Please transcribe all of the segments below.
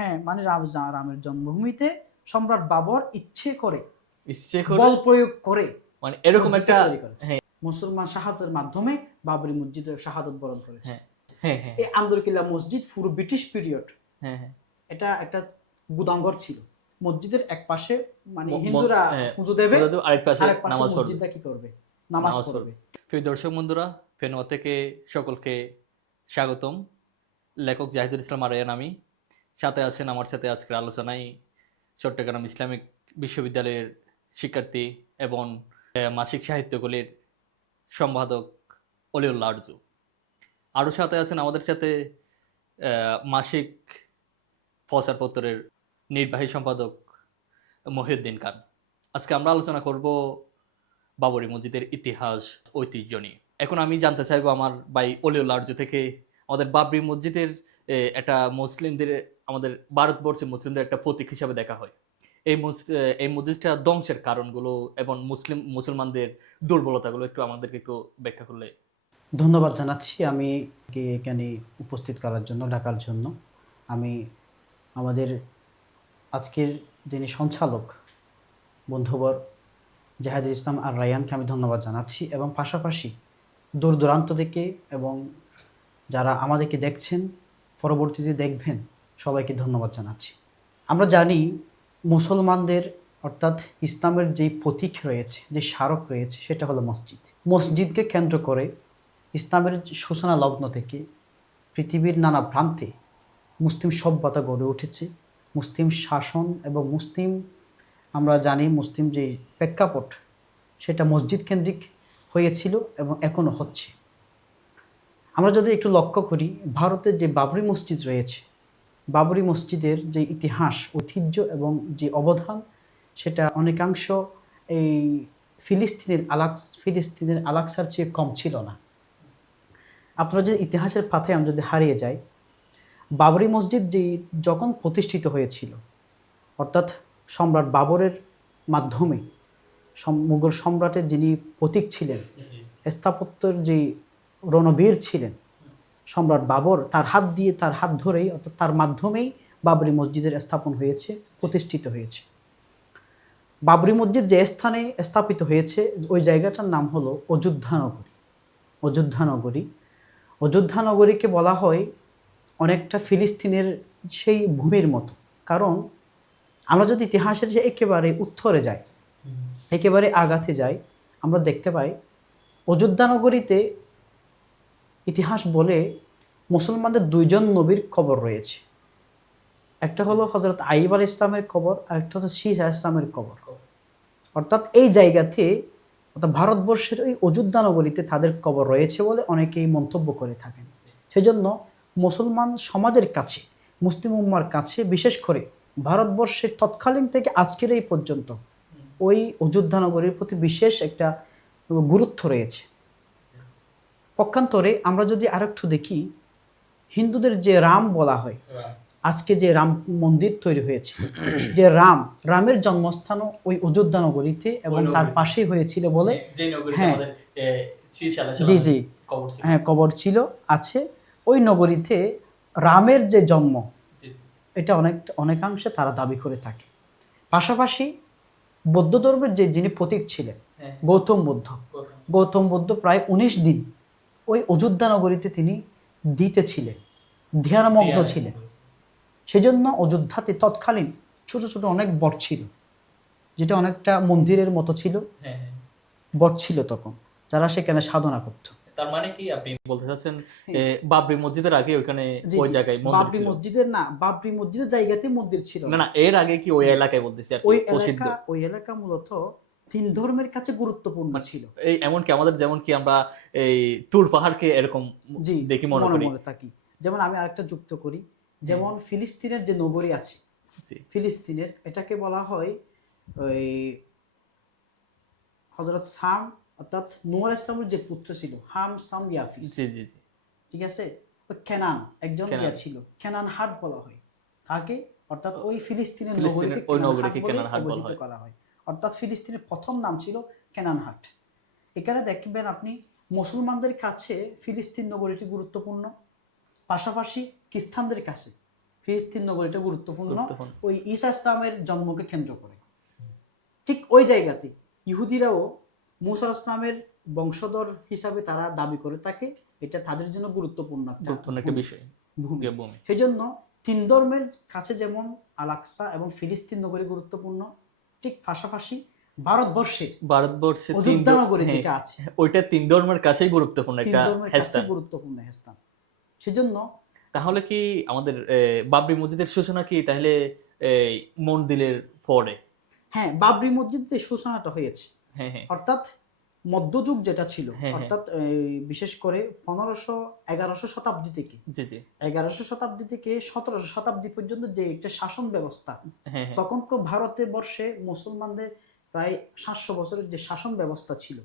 হ্যাঁ, মানে রামের জন্মভূমিতে সম্রাট বাবর ইচ্ছে করে করে বল প্রয়োগ করে মানে এরকম মসজিদটা একটা তৈরি করেছে। মুসলমান শাহাদাতের মাধ্যমে বাবরি মসজিদের শাহাদাত বরণ করেছে। হ্যাঁ হ্যাঁ হ্যাঁ এই আন্দরকিল্লা মসজিদ পুরো ব্রিটিশ পিরিয়ড হ্যাঁ হ্যাঁ এটা একটা গুদামঘর ছিল। মসজিদের এক পাশে মানে হিন্দুরা পুজো দেবে, আরেক পাশে নামাজ পড়বে, মসজিদটা কি করবে, নামাজ পড়বে। প্রিয় দর্শক বন্ধুরা, ফেনোয়া থেকে সকলকে স্বাগতম। লেখক জাহিদুল ইসলাম আরায়ান আমি। সাথে আছেন আমার সাথে আজকের আলোচনায় চট্টগ্রাম ইসলামিক বিশ্ববিদ্যালয়ের শিক্ষার্থী এবং মাসিক সাহিত্যগুলির সম্পাদক অলিউল্লাহ আরজু। আরও সাথে আছেন আমাদের সাথে মাসিক প্রচারপত্রের নির্বাহী সম্পাদক মহিউদ্দিন খান। আজকে আমরা আলোচনা করব বাবরি মসজিদের ইতিহাস, ঐতিহ্য নিয়ে। এখন আমি জানতে চাইবো আমার ভাই অলিউল্লাহ আরজু থেকে, আমাদের বাবরি মসজিদের একটা মুসলিমদের, আমাদের ভারতবর্ষের মুসলিমদের একটা প্রতীক হিসাবে দেখা হয়। এই মসজিদটা ধ্বংসের কারণগুলো এবং মুসলমানদের দুর্বলতাগুলো একটু আমাদেরকে একটু ব্যাখ্যা করলে। ধন্যবাদ জানাচ্ছি আমি এখানে উপস্থিত করার জন্য, ডাকার জন্য। আমি আমাদের আজকের যিনি সঞ্চালক বন্ধুবর জাহিদুল ইসলাম আর রায়ানকে আমি ধন্যবাদ জানাচ্ছি, এবং পাশাপাশি দূর দূরান্ত থেকে এবং যারা আমাদেরকে দেখছেন, পরবর্তীতে দেখবেন, সবাইকে ধন্যবাদ জানাচ্ছি। আমরা জানি মুসলমানদের অর্থাৎ ইসলামের যেই প্রতীক রয়েছে, যে স্মারক রয়েছে, সেটা হলো মসজিদ। মসজিদকে কেন্দ্র করে ইসলামের সূচনা লগ্ন থেকে পৃথিবীর নানা প্রান্তে মুসলিম সভ্যতা গড়ে উঠেছে। মুসলিম শাসন এবং আমরা জানি মুসলিম যে প্রেক্ষাপট, সেটা মসজিদ কেন্দ্রিক হয়েছিল এবং এখনও হচ্ছে। আমরা যদি একটু লক্ষ্য করি, ভারতের যে বাবরি মসজিদ রয়েছে, বাবরি মসজিদের যে ইতিহাস, ঐতিহ্য এবং যে অবদান, সেটা অনেকাংশ এই ফিলিস্তিনের আলাকসার চেয়ে কম ছিল না। আপনারা যদি ইতিহাসের পাথায় আমরা যদি হারিয়ে যাই, বাবরি মসজিদ যখন প্রতিষ্ঠিত হয়েছিল, অর্থাৎ সম্রাট বাবরের মাধ্যমে, মুঘল সম্রাটের যিনি প্রতীক ছিলেন, স্থাপত্যের যে রণবীর ছিলেন সম্রাট বাবর, তার হাত ধরেই, অর্থাৎ তার মাধ্যমেই বাবরি মসজিদের স্থাপন হয়েছে, প্রতিষ্ঠিত হয়েছে। বাবরি মসজিদ যে স্থানে স্থাপিত হয়েছে, ওই জায়গাটার নাম হলো অযোধ্যা নগরীকে বলা হয় অনেকটা ফিলিস্তিনের সেই ভূমির মতো। কারণ আমরা যদি ইতিহাসের যে একেবারে উত্তরে যাই, একেবারে আগাতে যাই, আমরা দেখতে পাই অযোধ্যা নগরীতে ইতিহাস বলে মুসলমানদের দুইজন নবীর কবর রয়েছে। একটা হলো হযরত আইয়ুব আলাইহিস সালামের কবর, আর একটা হচ্ছে শীস আলাইহিস সালামের কবর। অর্থাৎ এই জায়গাতে, অর্থাৎ ভারতবর্ষের ওই অযোধ্যা নগরীতে তাদের কবর রয়েছে বলে অনেকেই মন্তব্য করে থাকেন। সেই জন্য মুসলমান সমাজের কাছে, মুসলিম উম্মার কাছে, বিশেষ করে ভারতবর্ষের তৎকালীন থেকে আজকের এই পর্যন্ত ওই অযোধ্যা নগরীর প্রতি বিশেষ একটা গুরুত্ব রয়েছে। পক্ষান্তরে আমরা যদি আরেকটু দেখি, হিন্দুদের যে রাম বলা হয়, আজকে যে রাম মন্দির তৈরি হয়েছে, যে রামের জন্মস্থানও ওই অযোধ্যা নগরীতে এবং তার পাশেই হয়েছিল বলে, হ্যাঁ জি হ্যাঁ কবর ছিল, আছে ওই নগরীতে। রামের যে জন্ম, এটা অনেকাংশে তারা দাবি করে থাকে। পাশাপাশি বৌদ্ধ ধর্মের যিনি প্রতীক ছিলেন, গৌতম বুদ্ধ প্রায় 19 দিন ওই অযোধ্যা নগরীতে তিনি ছিলেন, ধ্যানমগ্ন ছিলেন। সেজন্য অযোধ্যাতে তৎকালীন ছোট ছোট অনেক বট ছিল, যেটা অনেকটা মন্দিরের মতো ছিল। বট ছিল তখন, যারা সেখানে সাধনা করত। তার মানে কি আপনি বলতে চাচ্ছেন বাবরি মসজিদের আগে ওখানে ওই জায়গায় বাবরি মসজিদের না, বাবরি মসজিদের জায়গাতে মন্দির ছিল না, এর আগে কি ওই এলাকায় বলতেছি আর ওই এলাকা মূলত 3 ধর্মের কাছে গুরুত্বপূর্ণ ছিল। এই এমনকি আমাদের যেমন কি আমরা এই তুর পাহাড়কে এরকম দেখি মনে থাকি। যেমন আমি আরেকটা যুক্ত করি, যেমন ফিলিস্তিনের যে নগরী আছে, ফিলিস্তিনের, এটাকে বলা হয় ওই হযরত সাম, অর্থাৎ নূহ আলাইহিস সালামের যে পুত্র ছিল, হাম সাম ইয়াফিস। ঠিক আছে, ওই কেনান একজন ছিল, কেনান হাট বলা হয় তাকে, অর্থাৎ ওই ফিলিস্তিনের নগরীকে কেনান হাট বলা করা হয়। অর্থাৎ ফিলিস্তিনের প্রথম নাম ছিল কেনান হাট। এখানে দেখবেন আপনি, মুসলমানদের কাছে ফিলিস্তিন নগরীটি গুরুত্বপূর্ণ, পাশাপাশি খ্রিস্টানদের কাছে ফিলিস্তিন নগরীটা গুরুত্বপূর্ণ গুরুত্বপূর্ণ। ওই ঈসা ইসলামের জন্মকে কেন্দ্র করে। ঠিক ওই জায়গাতে ইহুদিরাও মুসা ইসলামের বংশধর হিসাবে তারা দাবি করে থাকে, এটা তাদের জন্য গুরুত্বপূর্ণ একটা বিষয় ভূমি। ভূমি। সেই জন্য তিন ধর্মের কাছে যেমন আল আকসা এবং ফিলিস্তিন নগরী গুরুত্বপূর্ণ, ঠিক পাশাপাশি ভারতবর্ষের ভারতবর্ষে অযোধ্যা নগরী যেটা আছে ওইটা তিন ধর্মের কাছেই গুরুত্বপূর্ণ তিন একটা ধর্মের কাছে স্থান। গুরুত্বপূর্ণ স্থান। সেজন্য তাহলে কি আমাদের বাবরি মসজিদের সূচনা কি তাহলে এই মন্দিরের পরে? হ্যাঁ, বাবরি মসজিদে সূচনাটা হয়েছে, হ্যাঁ হ্যাঁ অর্থাৎ মধ্যযুগ যেটা ছিল, হ্যাঁ, হ্যাঁ। অর্থাৎ বিশেষ করে 1100 শতাব্দী থেকে জি জি 1100 শতাব্দী থেকে 1700 শতাব্দী পর্যন্ত যে একটা শাসন ব্যবস্থা, হ্যাঁ হ্যাঁ তখন তো ভারতে বর্ষে মুসলমানদের প্রায় 700 বছরের যে শাসন ব্যবস্থা ছিল,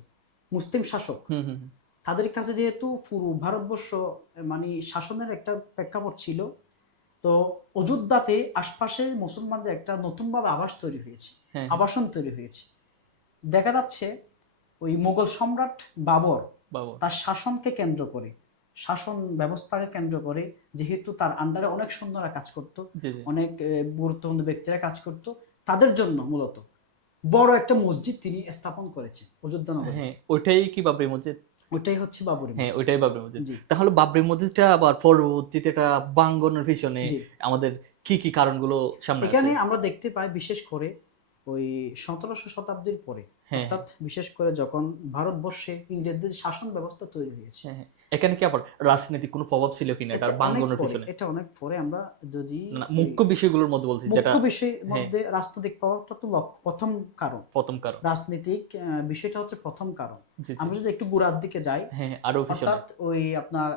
মুসলিম শাসক, হুম হুম হুম। তাদের কাছে যেহেতু পুরো ভারতবর্ষ মানে শাসনের একটা প্রেক্ষাপট ছিল, তো অযোধ্যাতে আশপাশে মুসলমানদের একটা নতুনভাবে আবাস তৈরি হয়েছে, হ্যাঁ, আবাসন তৈরি হয়েছে। দেখা যাচ্ছে ওই মোগল সম্রাট বাবর বাবা তার শাসনকে কেন্দ্র করে, শাসন ব্যবস্থাকে কেন্দ্র করে, যেহেতু তার আন্ডারে অনেক সৈন্যরা কাজ করত, জি জি অনেক গুরুত্বপূর্ণ ব্যক্তিরা কাজ করত, তাদের জন্য মূলত বড় একটা মসজিদ তিনি স্থাপন করেছেন অযোধ্যা নগরে। হ্যাঁ ওইটাই কি বাবরি মসজিদ? ওটাই হচ্ছে বাবরি হ্যাঁ মসজিদ। ওইটাই বাবরি মসজিদ। জি তাহলে বাবরি মসজিদটা আবার পরবর্তীতে এটা ভাঙ্গনের পিছনে জি। আমাদের কি কি কারণগুলো সামনে এখানে আসে? আমরা দেখতে পাই বিশেষ করে ওই 1700 শতাব্দীর পরে, হ্যাঁ অর্থাৎ বিশেষ করে যখন ভারতবর্ষে ইংরেজদের শাসন ব্যবস্থা তৈরি হয়েছে, হ্যাঁ, হ্যাঁ। এখানে কি আবার রাজনৈতিক কোনো প্রভাব ছিল কিনা এটা এটার অনেক ভাঙ্গনের পরে, পিছনে? এটা অনেক পরে আমরা যদি না, মুখ্য বিষয়গুলোর মধ্যে বলছি যেটা মুখ্য বিষয়ের হ্যাঁ মধ্যে রাজনৈতিক প্রভাবটা তো প্রথম কারণ, প্রথম কারণ। রাজনীতিক বিষয়টা হচ্ছে প্রথম কারণ। জি জি আমরা যদি একটু গোড়ার দিকে যাই, হ্যাঁ হ্যাঁ, আরো পিছনে। অর্থাৎ ওই আপনার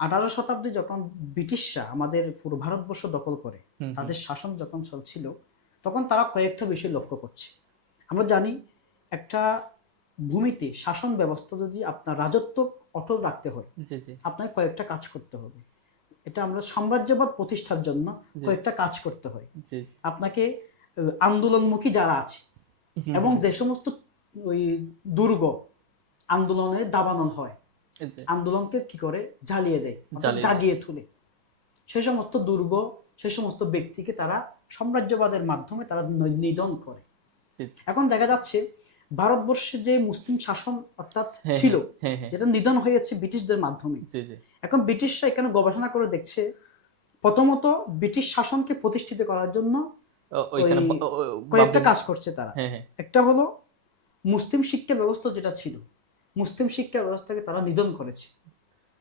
18 শতাব্দী যখন ব্রিটিশরা আমাদের পুরো ভারতবর্ষ দখল করে, হুম, হুম। তাদের শাসন যখন চলছিল, তখন তারা কয়েকটা বিষয় লক্ষ্য করছে। আমরা জানি একটা ভূমিতে শাসন ব্যবস্থা যদি আপনার রাজত্ব অটল রাখতে হয়, জি জি আপনাকে কয়েকটা কাজ করতে হবে। এটা আমরা সাম্রাজ্যবাদ প্রতিষ্ঠার জন্য জি। কয়েকটা কাজ করতে হয়। জি জি আপনাকে আন্দোলনমুখী যারা আছে হুম, এবং হুম। যে সমস্ত ওই দুর্গ আন্দোলনের দাবানল হয়, এই যে, আন্দোলনকে কি করে জ্বালিয়ে দেয়, অর্থাৎ জ্বালিয়ে দেয়। জাগিয়ে তুলে, সেই সমস্ত দুর্গ, সেই সমস্ত ব্যক্তিকে তারা সাম্রাজ্যবাদের মাধ্যমে তারা নিধন করে। জি জি। এখন দেখা যাচ্ছে ভারতবর্ষে যে মুসলিম শাসন অর্থাৎ হ্যাঁ ছিল, হ্যাঁ হ্যাঁ যেটা নিধন হয়েছে ব্রিটিশদের মাধ্যমে, জি জি এখন ব্রিটিশরা এখানে গবেষণা করে দেখছে, প্রথমত ব্রিটিশ শাসনকে প্রতিষ্ঠিত করার জন্য ওইখানে ওই কয়েকটা বাবরি কাজ করছে তারা। হ্যাঁ হ্যাঁ একটা হলো মুসলিম শিক্ষা ব্যবস্থা যেটা ছিল, মুসলিম শিক্ষা ব্যবস্থাকে তারা নিধন করেছে,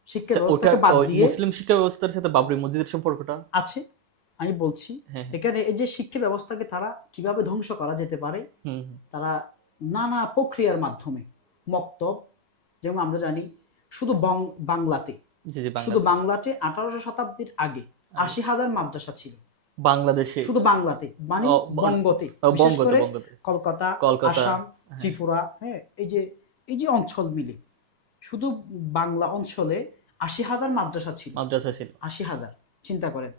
শিক্ষা আচ্ছা, ওটা ব্যবস্থাকে বাদ ওই দিয়ে মুসলিম শিক্ষা ব্যবস্থার সাথে বাবরি মসজিদের সম্পর্কটা? আছে। আমি বলছি হ্যাঁ হ্যাঁ এখানে এই যে শিক্ষা ব্যবস্থাকে তারা কিভাবে ধ্বংস করা যেতে পারে, হুম হুম। তারা নানা প্রক্রিয়ার মাধ্যমে, মক্তব, যেমন আমরা জানি শুধু বাংলাতে, জি জি শুধু বাংলা বাংলাতে 1800 শতাব্দীর আগে 80,000 মাদ্রাসা ছিল, বাংলাদেশে শুধু বাংলাতে, মানে ও, বঙ্গতে, ও, বিশেষ বঙ্গতে করে বঙ্গতে কলকাতা, কলকাতা, আসাম, হ্যাঁ। ত্রিপুরা, হ্যাঁ, এই যে অঞ্চল মিলে শুধু বাংলা অঞ্চলে 80,000 মাদ্রাসা ছিল, মাদ্রাসা ছিল 80,000। চিন্তা করেন,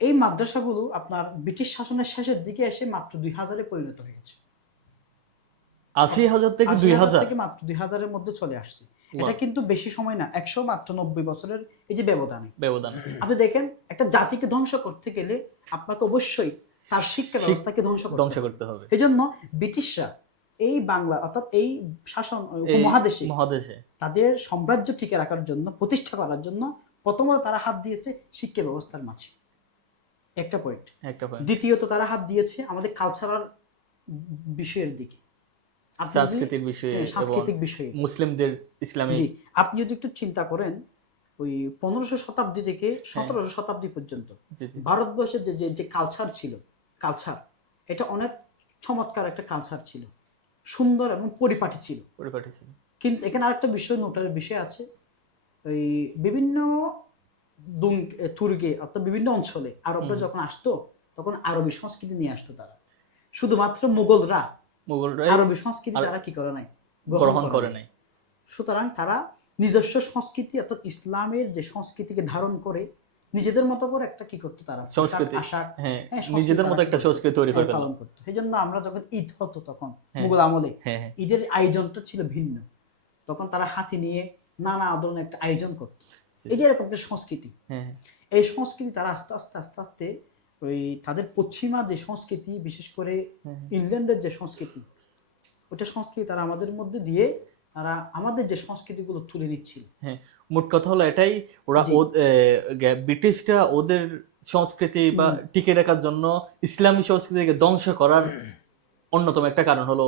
এই মাদ্রাসাগুলো আপনার ব্রিটিশ শাসনের শেষের দিকে এসে মাত্র 2,000-এ পরিণত হয়েছে। 80,000 থেকে 80,000 2,000? থেকে মাত্র 2,000-এর মধ্যে চলে আসছে। বাহ। এটা কিন্তু বেশি সময় না, 100 মাত্র 90 বছরের এই যে ব্যবধানে। ব্যবধান। আপনি দেখেন একটা জাতিকে ধ্বংস করতে গেলে আপনাকে অবশ্যই তার শিক্ষা ব্যবস্থাকে ধ্বংস ধ্বংস করতে হবে। করতে হবে এই জন্য ব্রিটিশরা এই বাংলা অর্থাৎ এই শাসন এই উপমহাদেশে মহাদেশে। তাদের সাম্রাজ্য টিকে রাখার জন্য, প্রতিষ্ঠা করার জন্য প্রথমত তারা হাত দিয়েছে শিক্ষা ব্যবস্থার মাঝে, একটা পয়েন্ট। একটা পয়েন্ট। দ্বিতীয়ত তারা হাত দিয়েছে আমাদের কালচারাল বিষয়ের দিকে, আপনি যদি সাংস্কৃতিক বিষয়ে এবং সাংস্কৃতিক বিষয়ে, মুসলিমদের ইসলামিক। জি, আপনি যদি একটু চিন্তা করেন ওই 1500 শতাব্দী থেকে 1700 শতাব্দী পর্যন্ত জি জি ভারতবর্ষের যে যে যে কালচার ছিল, কালচার এটা অনেক চমৎকার একটা কালচার ছিল, সুন্দর এবং পরিপাটি ছিল। পরিপাটি ছিল। কিন্তু এখানে আরেকটা বিষয় নোটের বিষয় আছে, ওই বিভিন্ন তুর্গে অর্থাৎ বিভিন্ন অঞ্চলে আরবরা যখন আসতো, তখন আরবি সংস্কৃতি নিয়ে আসতো তারা, শুধুমাত্র মুঘলরা মুঘলরা আরবি সংস্কৃতি তারা কি করে নাই, গ্রহণ করে নাই। সুতরাং তারা নিজস্ব সংস্কৃতি অর্থাৎ ইসলামের যে সংস্কৃতিকে ধারণ করে নিজেদের মতো করে একটা কি করতো তারা, সংস্কৃতি, আশাক, হ্যাঁ, সংস্কৃতি নিজেদের মতো তারা একটা কি সংস্কৃতি তৈরি করে ফেললো। পালন করতো। সেই জন্য আমরা যখন ঈদ হতো তখন হ্যাঁ। মুঘল আমলে হ্যাঁ হ্যাঁ ঈদের আয়োজনটা ছিল ভিন্ন, তখন তারা হাতি নিয়ে নানা ধরনের একটা আয়োজন করতো। জি। এই যে এরকম একটা সংস্কৃতি, হ্যাঁ এই সংস্কৃতি তারা আস্তে আস্তে আস্তে আস্তে ওই তাদের পশ্চিমা যে সংস্কৃতি, বিশেষ করে ইংল্যান্ডের যে সংস্কৃতি, ওটা সংস্কৃতি তারা আমাদের মধ্যে দিয়ে তারা আমাদের যে সংস্কৃতিগুলো তুলে নিচ্ছিল। হ্যাঁ, মোট কথা হলো এটাই, ওরা জি। ব্রিটিশরা ওদের সংস্কৃতি বা টিকে রাখার জন্য ইসলামী সংস্কৃতিকে ধ্বংস করার অন্যতম একটা কারণ হলো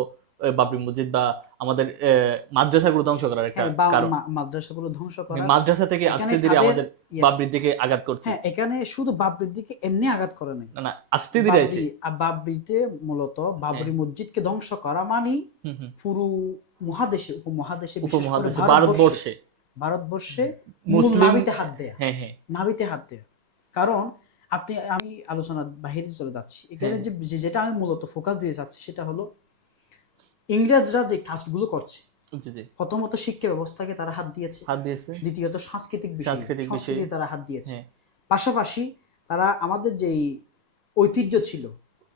বাবরি মসজিদ বা আমাদের মাদ্রাসাগুলো ধ্বংস করার একটা হ্যাঁ, বা কারণ। মাদ্রাসাগুলো ধ্বংস করা। মাদ্রাসা থেকে এখানে আস্তে ধীরে তাদের- আমাদের yes, বাবরির দিকে আঘাত করছে। হ্যাঁ, এখানে শুধু বাবরির দিকে এমনি আঘাত করে নাই, না না, আস্তে ধীরে আছে। বাবরিতে মূলত বাবরি মসজিদকে ধ্বংস করা মানে পুরো মহাদেশে, উপমহাদেশে, বিশেষ করে উপমহাদেশে, ভারতবর্ষে ভারতবর্ষে মুসলিম মুসলিম নাবিতে হাত দেয়া, হ্যাঁ হ্যাঁ নাবিতে হাত দেয়া। কারণ আমি আলোচনার বাহিরে চলে যাচ্ছি, এখানে যেটা আমি মূলত ফোকাস দিয়ে যাচ্ছি সেটা হলো ইংরেজরা যে কাজগুলো করছে। জি জি, প্রথমত শিক্ষা ব্যবস্থাকে তারা হাত দিয়েছে, হাত দিয়েছে। দ্বিতীয়ত সাংস্কৃতিক সাংস্কৃতিক বিষয়ে সংস্কৃতি তারা হাত দিয়েছে। হ্যাঁ। পাশাপাশি তারা আমাদের যেই ঐতিহ্য ছিল,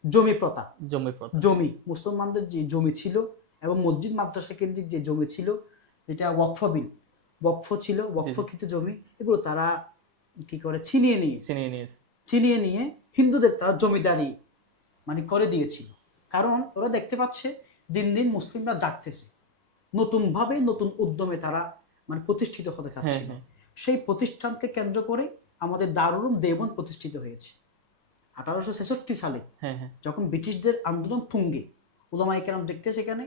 জমি প্রথা, জমি মুসলমানদের যে জমি ছিল এবং মসজিদ মাদ্রাসা কেন্দ্রিক যে জমি ছিল, যেটা ওয়াকফ ছিল, ওয়াকফকৃত জমি, এগুলো তারা কি করে ছিনিয়ে নিয়ে হিন্দুদের তারা জমিদারি মানে করে দিয়েছিল। কারণ ওরা দেখতে পাচ্ছে দিন দিন মুসলিমরা জাগতেছে, নতুন ভাবে নতুন উদ্যমে তারা মানে প্রতিষ্ঠিত হতে চাচ্ছে। সেই প্রতিষ্ঠানকে কেন্দ্র করে আমাদের দারুল উলুম দেওবন্দ প্রতিষ্ঠিত হয়েছে 1866 সালে। যখন ব্রিটিশদের আন্দোলন তুঙ্গে, উলামায়ে কেরাম দেখতে সেখানে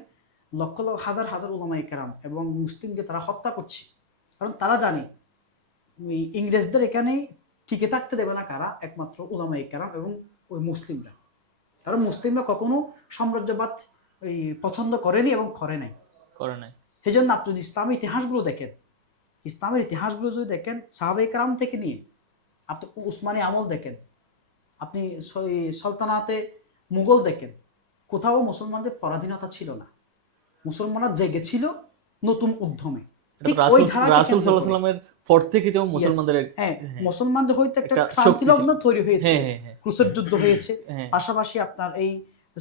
লক্ষ লক্ষ হাজার হাজার উলামায়ে কেরাম এবং মুসলিমকে তারা হত্যা করছে। কারণ তারা জানে ইংরেজদের এখানে টিকে থাকতে দেবে না কারা, একমাত্র উলামায়ে কেরাম এবং ওই মুসলিমরা। কারণ মুসলিমরা কখনো সাম্রাজ্যবাদ ওই পছন্দ করেনি এবং করে নাই। সেই জন্য আপনি ইসলামের ইতিহাসগুলো দেখেন, ইসলামের ইতিহাসগুলো যদি দেখেন, সাহাবায়ে কেরাম থেকে নিয়ে আপনি উসমানী আমল দেখেন, আপনি সালতানাতে মুঘল দেখেন, কোথাও মুসলমানদের পরাধীনতা ছিল না। মুসলমানরা জেগেছিল নতুন উদ্যমে। রাসূল সাল্লাল্লাহু আলাইহি ওয়াসাল্লামের পর থেকে তো মুসলমানদের মুসলমানদের হইতে একটা ক্রান্তি লগ্ন তৈরি হয়েছে, ক্রুসেড যুদ্ধ হয়েছে। পাশাপাশি আপনার এই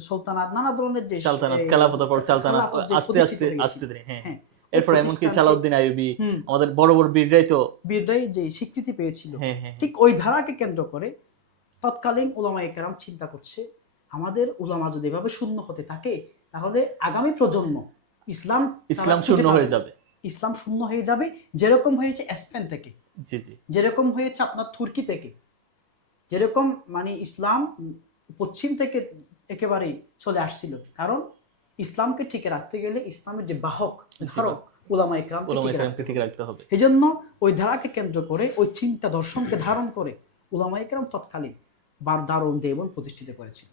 সুলতানাত, নানা ধরনের যে সালতানাত, খেলাফতের পর সালতানাত, আস্তে আস্তে আস্তে ধীরে এরপর এমনকি সালাউদ্দিন আইয়ুবী, আমাদের বড় বড় বীররাই যে স্বীকৃতি পেয়েছিল। ঠিক ওই ধারাকে কেন্দ্র করে তৎকালীন উলামায়ে কেরাম চিন্তা করছে, আমাদের উলামা যদি এভাবে শূন্য হতে থাকে তাহলে আগামী প্রজন্ম ইসলাম শূন্য হয়ে যাবে, ইসলাম শূন্য হয়ে যাবে। যেরকম হয়েছে স্পেন থেকে, যেরকম হয়েছে আপনার তুর্কি থেকে, যেরকম মানে ইসলাম পশ্চিম থেকে একেবারেই চলে আসছিল। কারণ ইসলামকে ঠিক রাখতে গেলে ইসলামের যে বাহক ধারক উলামায়ে কেরামকে ঠিক রাখতে হবে। এই জন্য ওই ধারাকে কেন্দ্র করে, ওই চিন্তা দর্শনকে ধারণ করে উলামায়ে কেরাম তৎকালীন দারুল উলুম দেওবন্দ প্রতিষ্ঠিত করেছিল।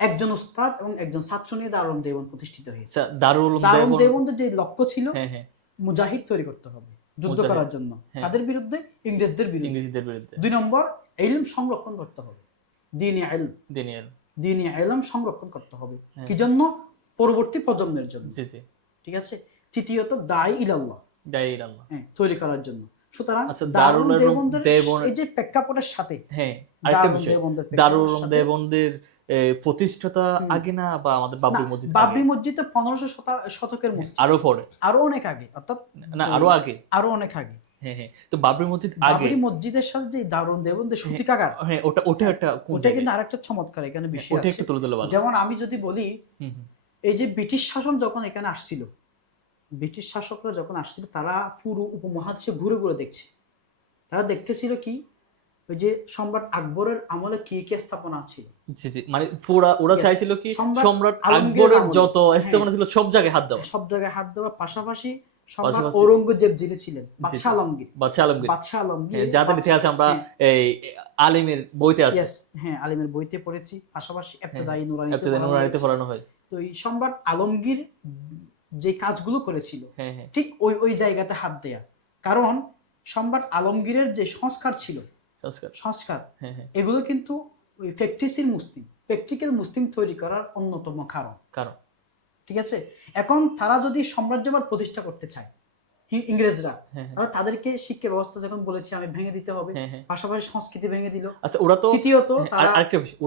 একজন উস্তাদ এবং একজন ছাত্র নিয়ে দারুল উলুম দেওবন্দ প্রতিষ্ঠিত হয়েছে। দারুল উলুম দেওবন্দের যে লক্ষ্য ছিল, মুজাহিদ তৈরি করতে হবে যুদ্ধ করার জন্য। কাদের বিরুদ্ধে? ইংরেজদের বিরুদ্ধে। 2 নম্বর, ইলম সংরক্ষণ করতে হবে, দ্বীনি ইলম সংরক্ষণ করতে হবে। কি জন্য? পরবর্তী প্রজন্মের জন্য। ঠিক আছে। তৃতীয়ত দায়ী ইলাল্লাহ তৈরি করার জন্য। সুতরাং দারুল উলুম দেওবন্দের এই যে প্রেক্ষাপটের সাথে আরেকটা বিষয়, দারুল উলুম দেওবন্দের প্রতিষ্ঠাতা আগে না বা আমাদের বাবরি মসজিদ 1500 শতকের মসজিদ, আরো অনেক আগে, অর্থাৎ আরো অনেক আগে। তো বাবরি মসজিদের সাথে যে দারুল উলুম দেওবন্দের সূতিকাগার, ওটা কিন্তু আরেকটা চমৎকার এখানে বিষয় আছে। যেমন আমি যদি বলি, এই যে ব্রিটিশ শাসন যখন এখানে আসছিল, ব্রিটিশ শাসকরা যখন আসছিল, তারা পুরো উপমহাদেশে ঘুরে ঘুরে দেখছে। তারা দেখতেছিল কি, ওই যে সম্রাট আকবরের আমলে কি কি স্থাপনা ছিল। মানে ওরা চাইছিল কি সম্রাট আকবরের যত স্থাপনা ছিল সব জায়গায় হাত দেওয়া। পাশাপাশি সম্রাট ঔরঙ্গজেব যিনি ছিলেন, বাদশাহ আলমগীর, যাদের ইতিহাস আমরা এই আলিমের বইতে আছে, আলিমের বইতে পড়েছি। পাশাপাশি ইবতিদাই নুরানীতে পড়ানো হয়। তো এই সম্রাট আলমগীর যে কাজগুলো করেছিল, ঠিক ওই জায়গাতে হাত দেয়া। কারণ সম্রাট আলমগীরের যে সংস্কার এগুলো কিন্তু ওই প্র্যাকটিক্যাল মুসলিম তৈরি করার অন্যতম কারণ। ঠিক আছে। এখন তারা যদি সাম্রাজ্যবাদ প্রতিষ্ঠা করতে চায়, ইংরেজরা, তারা তাদেরকে শিক্ষা ব্যবস্থা যখন বলেছে আমি ভেঙে দিতে হবে, পাশাপাশি সংস্কৃতি ভেঙে দিল। আচ্ছা, ওরা তো তৃতীয়ত তারা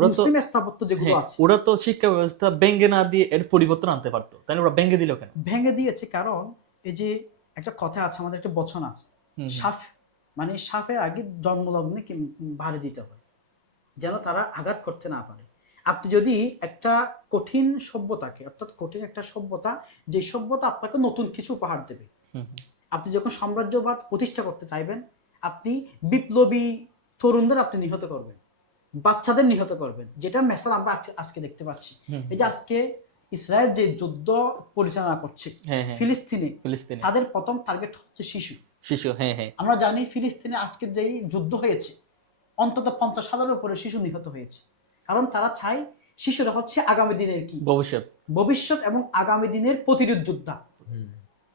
মুসলিম স্থাপত্য যেগুলো আছে, ওরা তো শিক্ষা ব্যবস্থা ভেঙে না দিয়ে এর পরিবর্তন আনতে পারতো, তাই ওরা ভেঙে দিল কেন? ভেঙে দিয়েছে কারণ এই যে একটা কথা আছে, আমাদের একটা বচন আছে, মানে সাপের আগে জন্মলগ্নে ভাড়ে দিতে হয়, যেন তারা আঘাত করতে না পারে। আপনি যদি একটা কঠিন সভ্যতাকে, অর্থাৎ কঠিন একটা সভ্যতা, যে সভ্যতা আপনাকে নতুন কিছু উপহার দেবে, আপনি যখন সাম্রাজ্যবাদ প্রতিষ্ঠা করতে চাইবেন, আপনি বিপ্লবী তরুণদের আপনি নিহত করবেন, বাচ্চাদের নিহত করবেন, যেটা মেসাল আমরা আজকে দেখতে পাচ্ছি। এই যে আজকে ইসরায়েল যে যুদ্ধ পরিচালনা করছে ফিলিস্তিনে, তাদের প্রথম টার্গেট হচ্ছে শিশু। আমরা জানি ফিলিস্তিনে আজকে যেই যুদ্ধ হয়েছে অন্তত 50,000-এর উপরে শিশু নিহত হয়েছে, কারণ তারা চায় শিশুরা হচ্ছে আগামী দিনের কি ভবিষ্যৎ এবং আগামী দিনের প্রতিরোধ যোদ্ধা।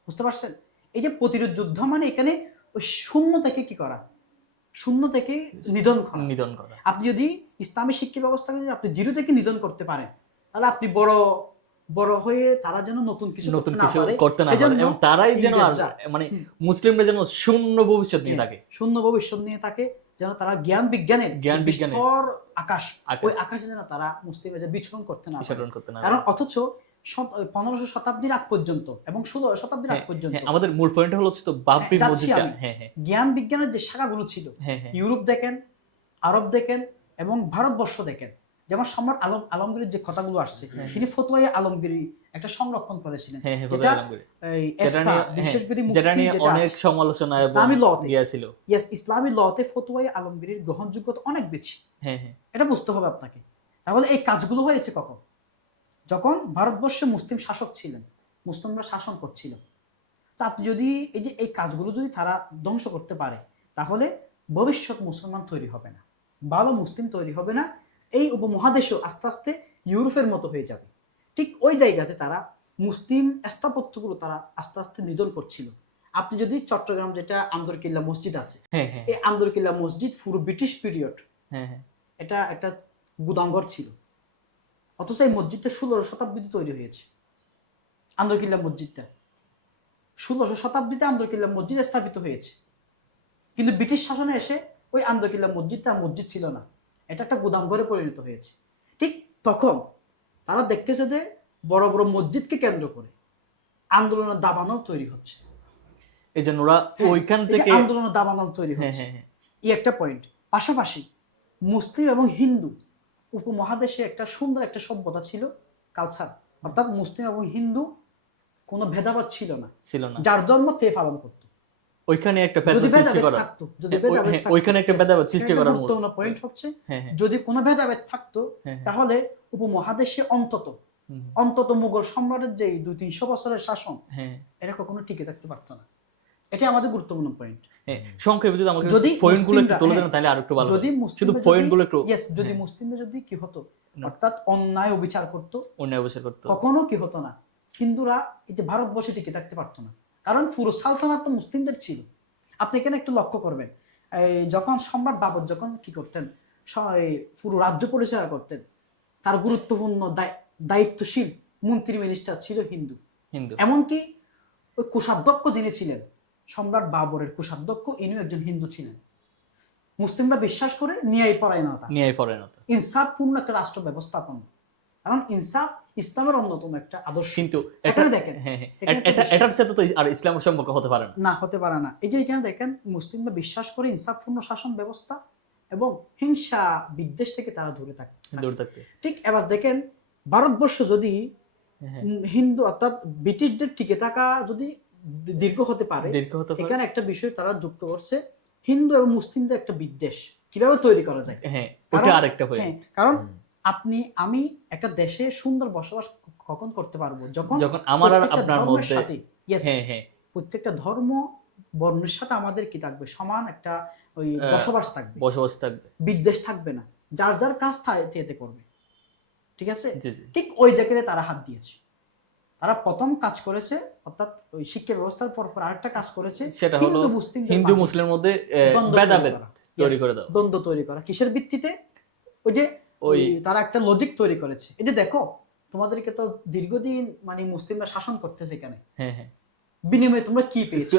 বুঝতে পারছেন? এই যে প্রতিরোধ যুদ্ধ মানে এখানে ওই শূন্য থেকে কি করা, শূন্য থেকে নিধন করা। আপনি যদি ইসলামী শিক্ষা ব্যবস্থাকে যদি আপনি জিরো থেকে নিধন করতে পারেন, তাহলে আপনি বড় হয়ে তারা যেন নতুন কিছু করতে না পারে এবং তারাই যেন মানে মুসলিমরা যেন শূন্য ভবিষ্যৎ নিয়ে থাকে, যেন তারা জ্ঞান বিজ্ঞানের আকাশ, ওই আকাশে যেন তারা মুসলিমরা বিচরণ করতে না পারে। কারণ অথচ 1500 শতাব্দীর আগ পর্যন্ত এবং 16 শতাব্দীর আগ পর্যন্ত আমাদের মূল পয়েন্ট হলো তো বাবরি মসজিদটা, জ্ঞান বিজ্ঞানের যে শাখাগুলো ছিল, ইউরোপ দেখেন, আরব দেখেন এবং ভারতবর্ষ দেখেন, যেমন সম্রাট আলমগীরের যে কথাগুলো আসছে, তিনি ফতোয়ায়ে আলমগীরি একটা সংরক্ষণ করেছিলেন, যেটা এই এফতা বিশেষগিরি মুফতি যেটা অনেক সমালোচনা ইসলামী লতে গিয়েছিল। ইসলামী লতে ফতোয়ায়ে আলমগীরির গ্রহণযোগ্যতা অনেক বেশি। এটা বুঝতে হবে আপনাকে। তাহলে এই কাজগুলো হয়েছে কখন? যখন ভারতবর্ষে মুসলিম শাসক ছিলেন, মুসলিমরা শাসন করছিল। তা আপনি যদি এই কাজগুলো যদি তারা ধ্বংস করতে পারে, তাহলে ভবিষ্যৎ মুসলমান তৈরি হবে না, ভালো মুসলিম তৈরি হবে না। এই উপমহাদেশও আস্তে আস্তে ইউরোপের মতো হয়ে যাবে। ঠিক ওই জায়গাতে তারা মুসলিম স্থাপত্যগুলো তারা আস্তে আস্তে নিধন করছিল। আপনি যদি চট্টগ্রাম যেটা আন্দরকিল্লা মসজিদ আছে, এই আন্দরকিল্লা মসজিদ পুরো ব্রিটিশ পিরিয়ড এটা একটা গুদামঘর ছিল, অথচ এই মসজিদটা 16 শতাব্দীতে তৈরি হয়েছে। আন্দরকিল্লা মসজিদটা 16 শতাব্দীতে আন্দরকিল্লা মসজিদ স্থাপিত হয়েছে, কিন্তু ব্রিটিশ শাসনে এসে ওই আন্দরকিল্লা মসজিদটা মসজিদ ছিল না, এটা একটা গুদামঘরে পরিণত হয়েছে। ঠিক তখন তারা দেখতেছে যে বড় বড় মসজিদকে কেন্দ্র করে আন্দোলনের দাবানল তৈরি হচ্ছে, এই জন্য ওরা ওইখান থেকে আন্দোলনের দাবানল তৈরি হচ্ছে। এই একটা পয়েন্ট। পাশাপাশি মুসলিম এবং হিন্দু উপমহাদেশে একটা সুন্দর একটা সভ্যতা ছিল, কালচার, অর্থাৎ মুসলিম এবং হিন্দু কোনো ভেদাভেদ ছিল না, যার জন্ম তে পালন করতো। ওইখানে একটা ভেদাভেদ সৃষ্টি করার গুরুত্বপূর্ণ পয়েন্ট হচ্ছে, যদি কোনো ভেদাভেদ থাকতো তাহলে উপমহাদেশে অন্তত মুঘল সম্রাটের যে 200-300 বছরের শাসন, এটা কখনো টিকে থাকতে পারতো না। এটা আমাদের গুরুত্বপূর্ণ পয়েন্ট। সংক্ষেপে যদি আমাকে পয়েন্টগুলো একটু তুলে দেন তাহলে আরেকটু ভালো। যদি মুসলিমরা যদি কি হতো, অর্থাৎ অন্যায় অবিচার করতো, কখনো কি হতো না, হিন্দুরা এই যে ভারতবর্ষে টিকে থাকতে পারতো না, কারণ পুরো সালতানাত তো মুসলিমদের ছিল। আপনি এখানে একটু লক্ষ্য করবেন, যখন সম্রাট বাবর যখন কি করতেন, পুরো রাজ্য পরিচালনা করতেন, তার গুরুত্বপূর্ণ দায়িত্বশীল মন্ত্রী মিনিস্টার ছিল হিন্দু। এমনকি ওই কোষাধ্যক্ষ যিনি ছিলেন, সম্রাট বাবরের কোষাধ্যক্ষ, ইনিও একজন হিন্দু ছিলেন। মুসলিমরা বিশ্বাস করে ন্যায়পরায়ণতা, ইনসাফপূর্ণ একটা রাষ্ট্র ব্যবস্থাপন, কারণ ইনসাফ ইসলামের অন্যতম একটা আদর্শ। কিন্তু এখানে দেখেন, এটার সাথে তো আর ইসলামের সম্পর্ক হতে পারে না, হতে পারে না। এই যে এখানে দেখেন, মুসলিমরা বিশ্বাস করে ইনসাফপূর্ণ শাসন ব্যবস্থা এবং হিংসা বিদ্বেষ থেকে তারা দূরে থাকতে। ঠিক এবার দেখেন, ভারতবর্ষ যদি হিন্দু অর্থাৎ ব্রিটিশদের টিকে থাকা যদি দীর্ঘ হতে পারে, এখানে একটা বিষয় তারা যুক্ত করছে, হিন্দু এবং মুসলিমদের একটা বিদ্বেষ কিভাবে তৈরি করা যায়। কারণ আমি একটা দেশে সুন্দর বসবাস কখন করতে পারবো, যখন আমার আর আপনার মধ্যে প্রত্যেকটা ধর্ম বর্ণের সাথে আমাদের কি থাকবে, সমান একটা ওই বসবাস থাকবে, বিদ্বেষ থাকবে না, যার যার কাজ এতে করবে। ঠিক আছে? ঠিক ওই জায়গায় তারা হাত দিয়েছে। তারা প্রথম কাজ করেছে, অর্থাৎ ওই শিক্ষা ব্যবস্থার পর আরেকটা কাজ করেছে, সেটা হলো হিন্দু মুসলিমের মধ্যে ভেদাভেদ তৈরি করে দাও, দ্বন্দ্ব তৈরি করা। কিসের ভিত্তিতে? ওই তারা একটা লজিক তৈরি করেছে, এই যে দেখো তোমাদেরকে তো দীর্ঘদিন মানে মুসলিমরা শাসন করতেছে, এখানে বিনিময়ে তোমরা কি পেয়েছো,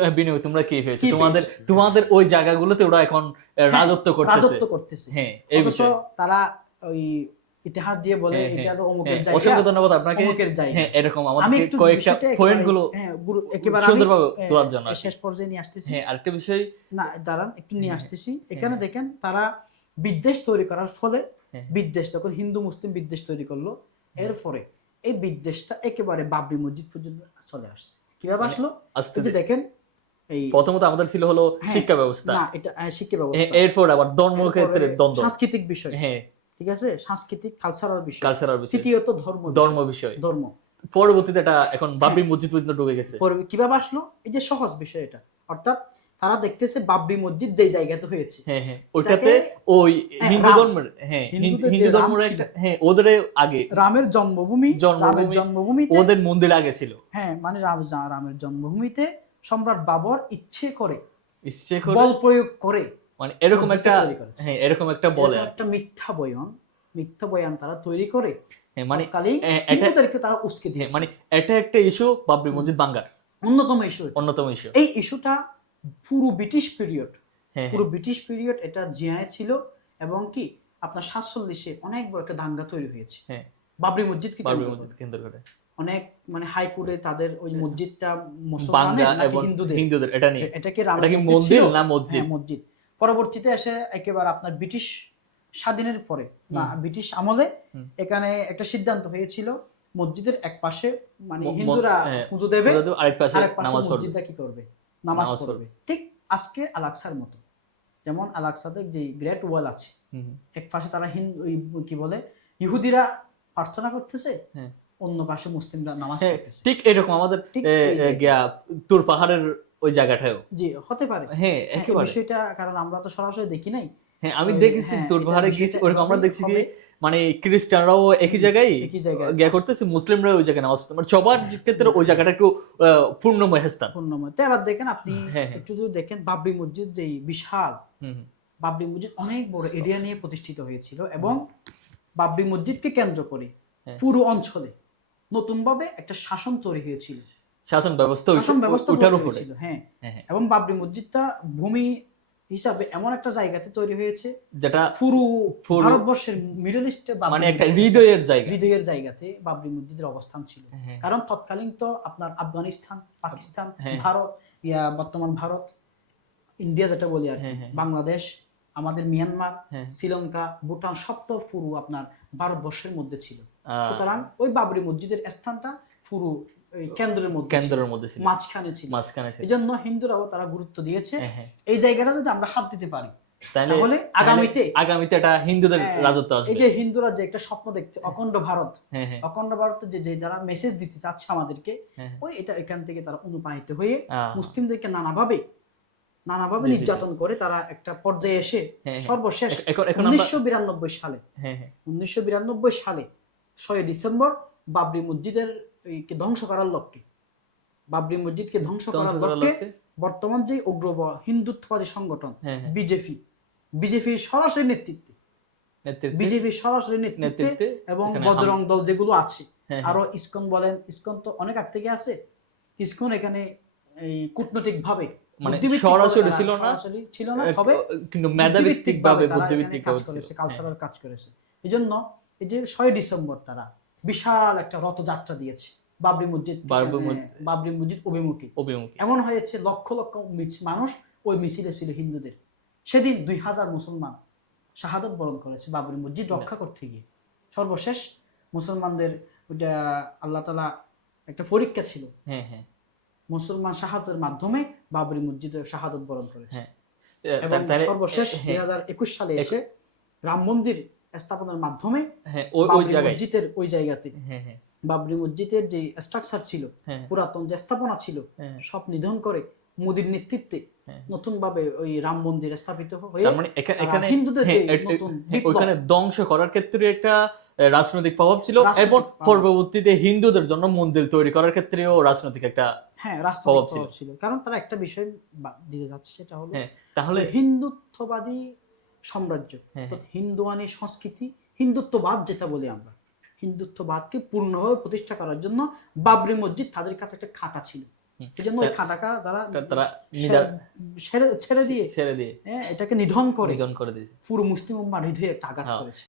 তোমাদের ওই জায়গাগুলোতে ওরা এখন রাজত্ব করতেছে। তারা ওই ইতিহাস দিয়ে বলে হ্যাঁ, এটা হ্যাঁ, তো অমুকের হ্যাঁ, জায়গা, অসংখ্য ধন্যবাদ আপনাকে। অমুকের জায়গা। হ্যাঁ, এরকম আমি আমাদের একটু কয়েকটা বিষয়টা পয়েন্ট একেবারে গুলো একেবারে আমি সুন্দরভাবে তোলার জন্য আর কি। শেষ পর্যায়ে নিয়ে আসতেছি। হ্যাঁ, আরেকটা বিষয়, না দাঁড়ান, একটু নিয়ে হ্যাঁ, আসতেছি। হ্যাঁ, এখানে হ্যাঁ, দেখেন তারা বিদ্বেষ তৈরি করার ফলে, হ্যাঁ, বিদ্বেষ যখন হিন্দু মুসলিম বিদ্বেষ তৈরি করলো, হ্যাঁ, এরপরে এই বিদ্বেষটা একেবারে বাবরি মসজিদ পর্যন্ত চলে আসছে। কিভাবে মানে আসলো? আস্তে এই যে দেখেন এই প্রথমত আমাদের ছিল হলো হ্যাঁ, শিক্ষা ব্যবস্থা, না এটা শিক্ষা ব্যবস্থা, এরপর আবার ধর্ম এরপরে ক্ষেত্রে দ্বন্দ্ব, সাংস্কৃতিক বিষয়, হ্যাঁ, ঠিক আছে, সাংস্কৃতিক কালচারাল বিষয়, কালচারাল বিষয়, তৃতীয়ত ধর্ম ধর্ম বিষয়, ধর্ম। পরবর্তীতে এটা এখন বাবরি হ্যাঁ। মসজিদ পর্যন্ত ঢুকে গেছে। কিভাবে আসলো? এই যে সহজ বিষয় এটা, অর্থাৎ তারা দেখতেছে বাবরি মসজিদ যেই জায়গাতে হয়েছে, হ্যাঁ, হ্যাঁ, ওইটাতে ওই হ্যাঁ, হিন্দু রাম, ধর্মের, হ্যাঁ, হিন্দুদের যে হিন্দু রাম ধর্মের ছিল, একটা, হ্যাঁ, ওদের আগে রামের জন্মভূমি, রামের জন্মভূমিতে, ওদের মন্দির আগে ছিল। হ্যাঁ মানে রামের জন্মভূমিতে সম্রাট বাবর ইচ্ছে করে ইচ্ছে করে বল প্রয়োগ করে মানে এরকম মসজিদটা একটা, তৈরি করেছে। হ্যাঁ, এরকম একটা বলে এরকম একটা মিথ্যা বয়ান তারা তৈরি করে, হ্যাঁ, মানে তৎকালীন এটা, হিন্দুদেরকে তারা উস্কে হ্যাঁ, দিয়েছে। মানে এটা একটা ইস্যু, বাবরি মসজিদ ভাঙ্গার অন্যতম ইস্যু, অন্যতম ইস্যু। এই ইস্যুটা পুরো ব্রিটিশ পিরিয়ড, হ্যাঁ, পুরো ব্রিটিশ পিরিয়ড এটা জিয়ায় ছিল, এবং কি আপনার 47-এ অনেক বড় একটা দাঙ্গা তৈরি হয়েছে হ্যাঁ, বাবরি মসজিদকে বাবরি কেন্দ্র মসজিদ করে। কেন্দ্র করে অনেক মানে হাইকোর্টে তাদের ওই মসজিদটা বাঙ্গা মুসলমানের নাকি এবং হিন্দুদের, হিন্দুদের এটা নিয়ে, এটা কি এটা রামের কি মসজিদ মন্দির ছিল? না মসজিদ? হ্যাঁ মসজিদ। পরবর্তীতে এসে একেবারে আপনার ব্রিটিশ স্বাধীনের পরে না ব্রিটিশ আমলে এখানে একটা সিদ্ধান্ত হয়েছিল, মসজিদের এক পাশে মানে হিন্দুরা পুজো দেবে, আরেক পাশে আরেক পাশে নামাজ পড়বে, মসজিদটা কি করবে, নামাজ নামাজ পড়বে। ঠিক আজকে আলাকসার মতো, যেমন আলাকসাতে যে গ্রেট ওয়াল আছে, এক পাশে তারা হিন্দু কি বলে ইহুদিরা প্রার্থনা করতেছে, হ্যাঁ, অন্য পাশে মুসলিমরা নামাজ হ্যাঁ, পড়তেছে। ঠিক এরকম আমাদের ঠিক এই জায়গায়। তুর পাহাড়ের ওই জায়গাটাও, জি হতে পারে। হ্যাঁ, হ্যাঁ, এই একেবারে, বিষয়টা কারণ আমরা তো সরাসরি দেখি নাই। হ্যাঁ, আমি তো দেখেছি হ্যাঁ, তুর এটা পাহাড়ে বিষয়টা গিয়েছি, ওরকম আমরা এভাবেই দেখছি কি হবে। মানে খ্রিস্টানরাও একই জায়গায় গিয়া করতেছে, মুসলিমরা ওই জায়গায় নামাজ পড়তেছে। মানে সবার ক্ষেত্রে ওই জায়গাটা একটু পূর্ণময় স্থান। পূর্ণময়। তো এবার দেখেন আপনি হ্যাঁ, হ্যাঁ, একটু যদি দেখেন বাবরি মসজিদ যেই বিশাল, হুম, বাবরি মসজিদ অনেক বড় এরিয়া নিয়ে প্রতিষ্ঠিত হয়েছিল, এবং বাবরি মসজিদকে কেন্দ্র করে হ্যাঁ। পুরো অঞ্চলে নতুনভাবে একটা শাসন তৈরি হয়েছিল, শাসন ব্যবস্থা শাসন ব্যবস্থা ওটার তৈরি উপরে, হয়েছিল। হ্যাঁ, হ্যাঁ, হ্যাঁ, এবং বাবরি মসজিদটা ভূমি হিসাবে এমন একটা জায়গাতে তৈরি হয়েছে যেটা পুরো পুরো ভারতবর্ষের মিডল ইস্টে মানে একটা হৃদয়ের জায়গা, হৃদয়ের জায়গাতে বাবরি মসজিদের অবস্থান ছিল। হ্যাঁ, কারণ তৎকালীন তো আপনার আফগানিস্তান, পাকিস্তান, হ্যাঁ, ভারত, বর্তমান ভারত, ইন্ডিয়া যেটা বলি আর কি, হ্যাঁ, হ্যাঁ, বাংলাদেশ, আমাদের মিয়ানমার, হ্যাঁ, শ্রীলঙ্কা, ভুটান সব তো পুরো আপনার ভারতবর্ষের মধ্যে ছিল। আহ, সুতরাং ওই বাবরি মসজিদের স্থানটা পুরো ওই কেন্দ্রের মধ্যে ছিল, কেন্দ্রের মধ্যে ছিল, মাঝখানে ছিল। মাঝখানে ছিল। এই জন্য হিন্দুরাও তারা গুরুত্ব দিয়েছে, হ্যাঁ, হ্যাঁ, এই জায়গাটা যদি আমরা হাত দিতে পারি তাহলে তাহলে আগামীতে এটা হিন্দুদের হ্যাঁ, রাজত্ব আসবে। এই যে হিন্দুরা যে একটা স্বপ্ন দেখছে অখণ্ড ভারত, হ্যাঁ, হ্যাঁ, অখণ্ড ভারতে যে যারা মেসেজ দিতে চাচ্ছে আমাদেরকে, হ্যাঁ, ওই এটা এখান থেকে তারা অনুপ্রাণিত হয়ে আহ, মুসলিমদেরকে নানাভাবে জি, জি, জি। নির্যাতন করে তারা একটা পর্যায়ে এসে হ্যাঁ, হ্যাঁ। সর্বশেষ এখন আমরা 1992 সালে, হ্যাঁ, হ্যাঁ, 1992 সালে 6 ডিসেম্বর বাবরি মসজিদের ধ্বংস করার লক্ষ্যে, বাবরি মসজিদকে ধ্বংস করার লক্ষ্যে বর্তমান যে উগ্র হিন্দুত্ববাদী সংগঠন হ্যাঁ, হ্যাঁ, বিজেপির সরাসরি নেতৃত্বে, বিজেপির সরাসরি নেতৃত্বে এবং বজরং দল যেগুলো আছে, হ্যাঁ, আরো ইসকন বলেন, ইসকন তো অনেক আগ থেকে আছে, ইসকন এখানে এই কূটনৈতিক ভাবে মানে সরাসরি ছিল না, তবে কিন্তু মেধাভিত্তিক ভাবে তারা বুদ্ধিভিত্তিক কাজ করেছে, কালচারাল কাজ করেছে। এই জন্য এই যে 6 ডিসেম্বর তারা বিশাল একটা রথযাত্রা দিয়েছে বাবরি মসজিদ অভিমুখী। এমন হয়েছে লক্ষ লক্ষ মানুষ ওই মিছিলে ছিল হিন্দুদের। সেদিন 2000 মুসলমান শাহাদত বরণ করেছে বাবরি মসজিদ রক্ষা করতে গিয়ে। সর্বশেষ মুসলমানদের ওইটা আল্লাহ তাআলা একটা পরীক্ষা ছিল, হ্যাঁ, হ্যাঁ, মুসলমান শাহাদাতের মাধ্যমে বাবরি মসজিদে শাহাদত বরণ করেছে। হ্যাঁ, এবং সর্বশেষ 2021 সালে এসে রাম মন্দির স্থাপনের মাধ্যমে ওই জায়গাতে বাবরি মসজিদের যে স্ট্রাকচার ছিল, পুরাতন যে স্থাপনা ছিল, সব নিধন করে মোদির নেতৃত্বে নতুন ভাবে ওই রাম মন্দির স্থাপিত হয়ে এখানে হিন্দুদের নতুন ওখানে ধ্বংস করার ক্ষেত্রে একটা রাজনৈতিক প্রভাব ছিল, এবং পরবর্তীতে হিন্দুদের জন্য মন্দির তৈরি করার ক্ষেত্রেও রাজনৈতিক একটা প্রভাব ছিল। কারণ তারা একটা বিষয় দিতে যাচ্ছে, সেটা হলো তাহলে হিন্দুত্ববাদী সাম্রাজ্য, হিন্দুয়ানি সংস্কৃতি, হিন্দুত্ববাদ যেটা বলি আমরা, হিন্দুত্ববাদকে পূর্ণভাবে প্রতিষ্ঠা করার জন্য বাবরি মসজিদ তাদের কাছে একটা খাঁটা ছিল। এই জন্য ওই খাঁটাকা তারা ছেড়ে দিয়ে এটাকে নিধন করে দিয়েছে, পুরো মুসলিম উম্মার হৃদয়ে একটা আঘাত করেছে।